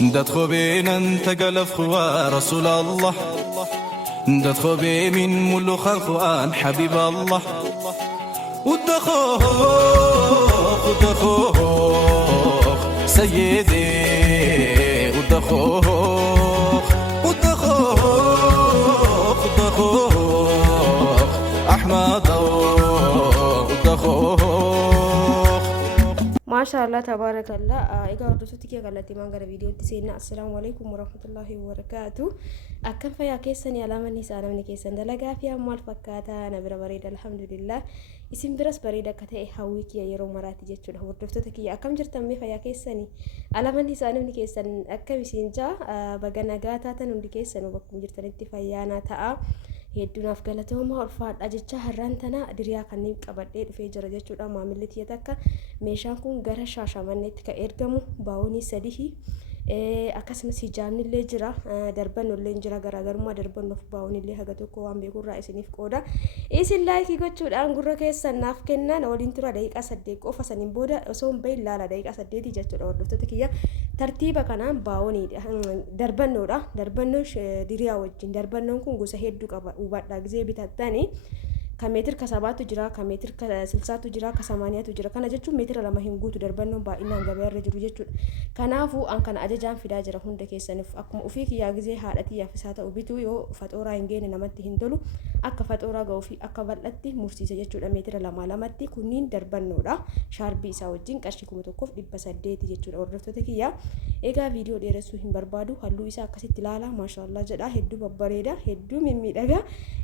دتخو بين انت قلف خوان رسول الله دتخو من ملو خلقوان حبيب الله ودخوخ ودخوخ سيدي ودخوخ ودخوخ ودخوخ أحمد ودخوخ ما شاء الله تبارك الله. إيجا ودوسوتي كي قالت ما غير فيديو تسينا. السلام عليكم ورحمة الله وبركاته. أكم فيا كيسني على من نسأنا من كيسن دلقا فيها مال فكاتا نبرة بريدة الحمد لله. اسم برس بريدة كتاي حويك يا يروم مراتي جتشول هو ودوسوتي كي أكم جرتم فيا كيسني على من نسأنا من كيسن أكم يسينجا بجانا جاتا تنودي كيسن وبكم جرتني تفيانا تاء hedduunaaf galatooma ulfaadha jecha har'aan tana diriyaa kanneen qabadhee dhufee jira jechuudha. Maamilli takka meeshaan kun gara Shaashamanneetti kan ergamu baawonii sadii akkasumas hijaabnillee jira, darbannollee jira. Garaagarummaa darbannoof baawonillee haga tokko waan beekurraa isiniif qooda. Isin laayikii gochuudhaan gurra keessan naaf kennan waliin tura daqiiqaa 8 qofa saniin booda osoo hin bahin laala daqiiqaa 8 jechuudha. Hordoftoota kiyya tartiiba kanaan baawoniidha, darbannoodha. Darbannoon diriyaa wajjin darbannoon kun gosa hedduu qaba. Hubadhaa gisee bitattanii kan meetir ka 7tu jira, kan meetir ka 60tu jira, ka 80tu jira. Kana jechuun meetira 2 hin guutu darbannoon baay'inaan gabaarra jiru jechuudha. Kanaafuu an kana ajajaan fidaa jira hunda keessaniif akkuma ofii kiyyaa gisee haadhatii yaafisaa ta'u bituu yoo faxooraa hin geenne namatti hin tolu akka faxooraa ga'uu fi akka bal'atti mursiisa jechuudha. Meetira 2 kunniin darbannoodha. Shaarbii isaa wajjin qarshii 1800 jechuudha. Hordoftoota kiyyaa egaa viidiyoo dheeressuu hin barbaadu. Halluu isaa akkasitti ilaala. Maashaallah jedha. Hedduu babbareeda, hedduu mimmiidhaga.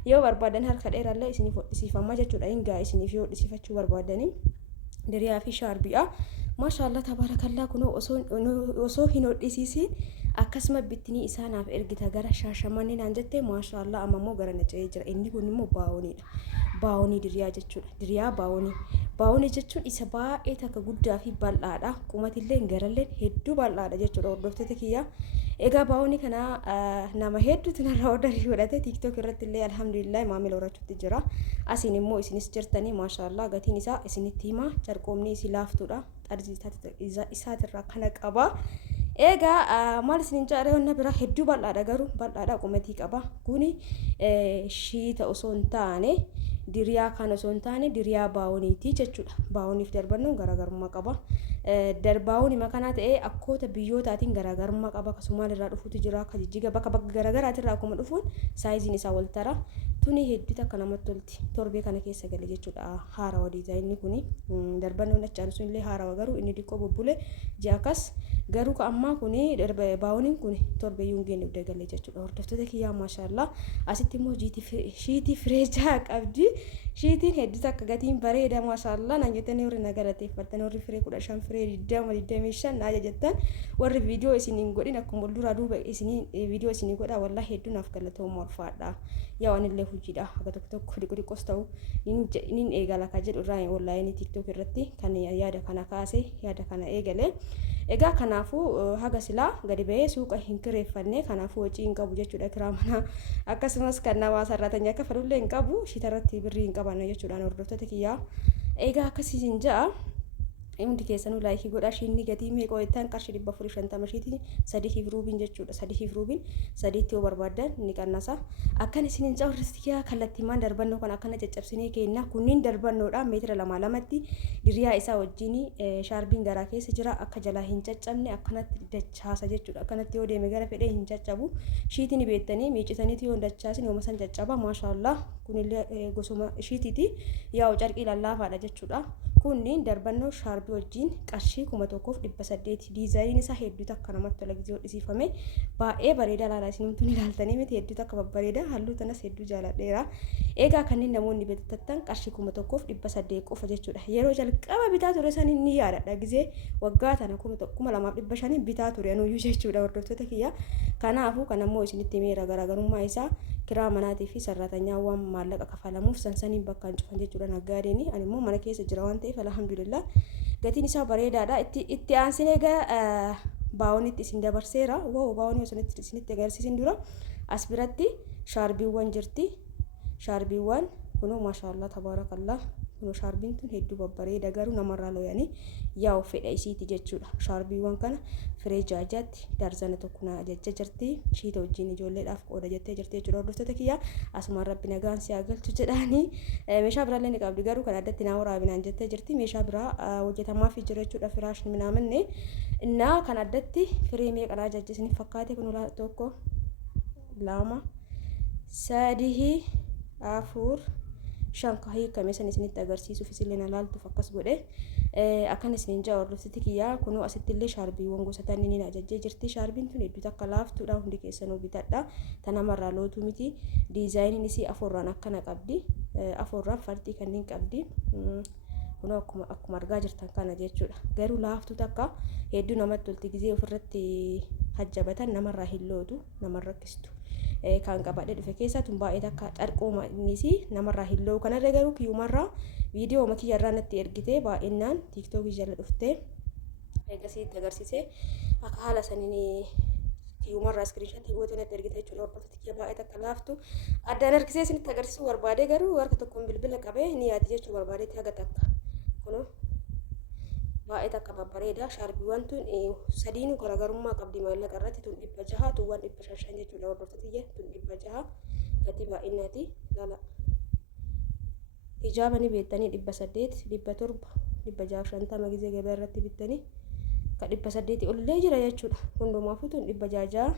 Yoo barbaadan harka dheerallee isiniif hodhisiifama jechuudha. Egaa isiniif yoo hodhisiifachuu barbaadanii diriyaa fi shaarbiidha. Maashaallah tabarakallah. Kunoo osoo hin hodhisiisin akkasuma bittinii isaa naaf ergita gara Shaashamannee naan jettee maashaallah amma immoo gara naca'ee jira. Inni kun immoo baawoniidha. Baawonii diriyaa jechuudha. Diriyaa baawonii. Baawonii jechuun isa baay'ee takka guddaa fi bal'aadha. Qumatillee garallee hedduu bal'aadha jechuudha. Hordoftoota kiyyaa. Egaa baawonii kana nama hedduutu narraa odarii godhate TikTok irratti illee alhamdulillah maamila horachuutti jira. Asiin immoo isinis jirtanii maashaallah gatiin isaa isinitti hima. Carqoomni isii laaftuudha. Xarzii isaatirraa kana qaba. Egaa maal isinin jedhee wanna bira hedduu bal'aadha garuu bal'aadha qumatii qaba. Kuni shiita osoo hin taane diriyaa kan osoo hin taane diriyaa baawoniiti jechuudha. Baawoniif darbannoon garaagarummaa qaba. Darbaawoni makanaa ta'ee akkoota biyyootaatiin garaagarummaa qaba. Akkasumas irraa dhufuutu jira. Akka jijjiga bakka garaagaraatirraa akkuma dhufuun saayiziin isaa wal tara. Tuni hedduu takka namatti tolti. Torbee kana keessa gale jechuudha. Haarawaa diizaayinii kuni darbannoon achaan sun illee haarawaa garuu inni xiqqoo bubbulee jaakas garuu ka ammaa kuni baawoniin kun torbeeyyuu hin geenne dagalee jechuudha. Hordoftoota kiyyaa maashaallah. Asitti immoo shiitii fireejaa qabdi. Shiitiin hedduu takka gatiin bareeda maashaallah. Naan jettanii warri na galateeffattan warri firee 15 firee 20 25 na ajajattan warri viidiyoo isiniin godhin akkuma duraa duuba isiniin viidiyoo isinii godha wallahi hedduu naaf galatoomuu ulfaadha. Yaa wanillee hojiidha. Akka tokko dhiqos ta'u nin eegala ka jedhu irraa onlaayinii TikTok irratti kan yaada kana kaase yaada kana eegale. Egaa kanaafuu haga silaa gadi ba'ee suuqa hin kireeffanne kanaafuu hojii hin qabu jechuudha. Kiraamana akkasumas kan nama sarratanii akka fedhullee hin qabu shiitarratti birrii hin qaban jechuudha. Hordoftoota kiyyaa egaa akkasiin ja'a. Hundi keessanuu laayikii godhaa. Shiinni gatii meeqa jettan qarshii 450 shiitii 3 ruubiin jechuudha. 3 ruubiin 3 yoo barbaadan ni qannasa. Akkan isiniin cawristiyaa kallattiimaan darbannoo kan akkana caccabsinee kenna. Kunniin darbannoodha. Meetira 2 diriyaa isaa wajjin shaarbiin garaa keessa jira. Akka jalaa hin caccabne akkanatti dachaasa jechuudha. Akkanatti yoo deeme gara fedhee hin caccabu. Shiitiin beektanii miicitaniitii yoo dachaasin yooma san caccaba. Maashaallah kunillee gosuma shiitiiti. Yaa carqii lallaafaadha jechuudha. Kunniin darbannoo shaarbii wajjin qarshii 1800 diizaayiniin isaa hedduu takka namatti tola gisee hodhisiifame baay'ee bareeda laala isinimtuun ilaaltanii miti hedduu takka babbareeda halluu tanas hedduu jaaladheera. Egaa kanneen namoonni bitattan qarshii 1800 qofa jechuudha. Yeroo jalqaba bitaa ture san ni yaadadha gisee waggaa tana 2500 bitaa ture anuyyuu jechuudha. Hordoftoota kiyya kanaafuu kan ammoo isinitti meera garaagarummaa isaa kiraa manaatii fi sarratanyaa waan maallaqa kafalamuuf sansaniin bakka hin cufan jechuudha. Naggaadeen ani immoo mana keessa jira waan ta'eef alhamdulillah gatiin isaa bareedaadha. Itti aansinee gara baawonitti isin dabarseera. Wow baawonii osoo isinitti agarsiisin dura as biratti shaarbiiwwan jirti. Shaarbiiwwan kunoo maashaallah tabaarakallah Kun shaarbiin tun hedduu babbareeda garuu namarraa looyanii yaa'u fedha isiiti jechuudha. Shaarbiiwwan kana firee jaajaatti darzana tokko na ajajja jirti. Shiita wajjin ijoolleedhaaf qooda jettee jirti jechuudha. Hordoftoota kiyyaa asumaan rabbi nagaan si haa galchu jedhaanii meeshaa biraallee ni qabdi garuu kan addatti naa waraabinaan jettee jirti. Meeshaa biraa hojjetamaaf jira jechuudha. Firaashni minaamanne innaa kan addatti firee meeqanaa ajajjisni fakkaate kun tokko lama sadii afur shan kahii kameessan isinitti agarsiisuuf isillee laaltuuf akkas godhe akkan isiniin jaa hordoftoota kiyyaa kunoo asitti illee shaarbiiwwan gosa tanniin ajajjee jirti. Shaarbiin tun hedduu takka laaftuudha hundi keessanuu bitadha. Tanamarraa lootu miti. Diizaayiniin isii afurraan akkana qabdi. Afurraan farxii kanneen qabdi. Kunoo akkuma argaa jirtan kana jechuudha. Garuu laaftuu takka hedduu namatti tolti gizee ofirratti hajjabatan namarraa hin lootu namarra rakkistu. Kan qabadhe dhufe keessaa tun baay'ee takka carqooma innis namarraa hin loo'u. Kanarra garuu kiyyumarraa viidiyoo makiyya irraa natti ergite baay'inaan tiiktookii jala dhuftee eegasiitti agarsiise akka haala saniin kiyyumarraa iskiriinshaatii gootee natti ergite jechuudha. Hordoftoota kiyya baay'ee takka laaftu addaan harkisee isinitti agarsiisuu barbaade garuu harka tokkoon bilbila qabee ni yaati jechuu barbaadetti haga takka kunoo baay'ee takka babbareeda. Shaarbiiwwan tun sadiinuu garaagarummaa qabdi maallaqa irratti tun 600 tuuwwan 500 jechuudha. Hordoftoota kiyya tun 600 gatii baay'inaati lala. Hijaaba ni beektanii 800 700 650 gizee gabaa irratti bittanii ka 800 ollee jira jechuudha. Hundumaafuu tun 600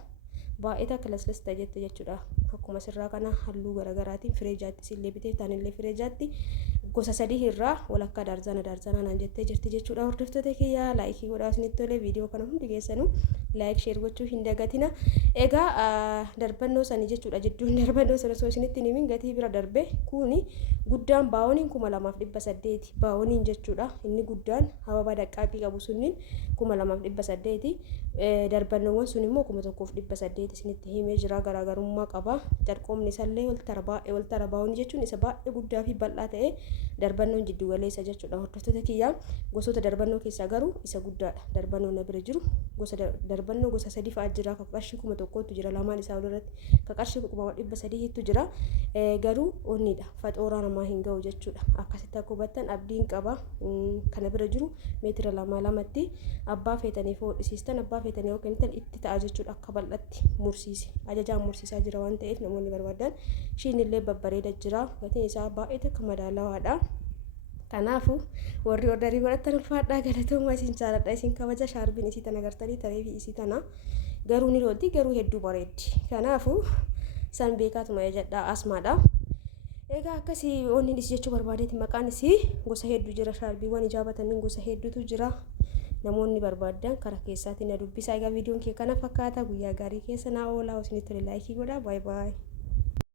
baay'ee takka laslasta jette jechuudha. Akkuma sirraa kana halluu garaagaraatiin firee jaatti sillee bitee taanillee firee jaatti gosa sadii irraa walakkaa darzana naan jettee jirti jechuudha. Hordoftoota kiyyaa laayikii godhaa isinitti tolee viidiyoo kana hundi keessanuu laayik sheer gochuu hin dagatina. Egaa darbannoo sanii jechuudha jidduun darbannoo sana osoo isinitti hin himin gatii bira darbe kuni guddaan baawoniin 2800 baawoniin jechuudha. Inni guddaan hababa daqqaaqii qabu sunniin 2800 darbannoowwan sun immoo 1800 isinitti himee jira. Garaagarummaa qaba. Carqoomni isallee wal tara baawonii jechuun isa baay'ee guddaa fi bal'aa ta'e darbannoon jiddu galeessa jechuudha. Hordoftoota kiyyaa gosoota darbannoo keessaa garuu isa guddaadha. Darbannoon na bira jiru gosa darbannoo gosa sadii fa'aa jira. Ka qarshii 1000tu jira lamaan isaa walirratti. Ka qarshii 300tu jira. Garuu onniidha. Faxooraa namaa hin ga'u jechuudha. Akkasitti akka hubattan abdiin qaba. Kana bira jiru meetira 2 abbaa feetanii hodhisiistan abbaa feetanii yookiin itti ta'a jechuudha. Akka bal'atti mursiise ajajaan mursiisaa jira waan ta'eef namoonni barbaadan shiinillee babbareeda jira. Gatiin isaa baay'ee takka madaalawaadha. Kanaafuu warri ordarii godhatan ulfaadhaa galatoomaa isin jaaladha isin kabaja. Shaarbiin isii tana agartanii taree fi isii tana garuu ni looti garuu hedduu bareeddi. Kanaafuu san beekaatuma jedhaa asmaadha. Egaa akkasii onni isii jechuu barbaadeeti maqaan isii gosa hedduu jira. Shaarbiiwwan ijaabatanii gosa hedduutu jira. Namoonni barbaadan karaa keessaatiin na dubbisaa. Egaa viidiyoon kee kana fakkaata. Guyyaa gaarii keessa naa oolaa. Isinitti laayikii godhaa. Baay baay.